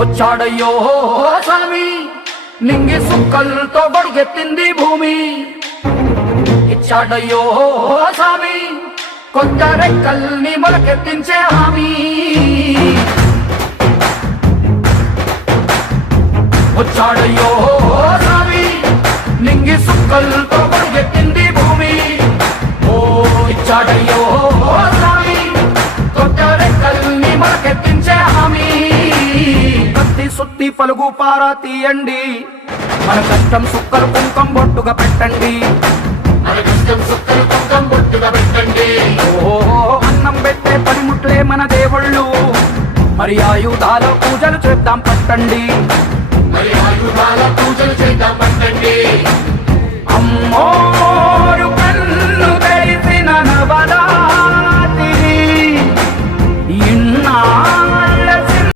వచ్చాడయ్యో స్వామి నింగి సుక్కలతో బడిగెత్తింది భూమి. ఇచ్చాడయ్యో స్వామి కొత్త రెక్కల్ని మొలకెత్తించే హామీ. వచ్చాడయ్యో స్వామి నింగి సుక్కలతో బడిగెత్తింది భూమి. ఓ ఇచ్చాడయ్యో స్వామి కొత్త రెక్కల్ని మొలకెత్తించే హామీ. కత్తి సుత్తి పలుగు పారా తీయండి, మన కష్టం సుక్కలు కుంకం బొట్టుగా పెట్టండి. ఓ అన్నం పెట్టే పనిముట్లే మన దేవుళ్ళు, మరి ఆయుధాల పూజలు చేద్దాం పట్టండి. అమ్మోరు కన్ను తెరిసిన నవరాత్రి ఇన్నా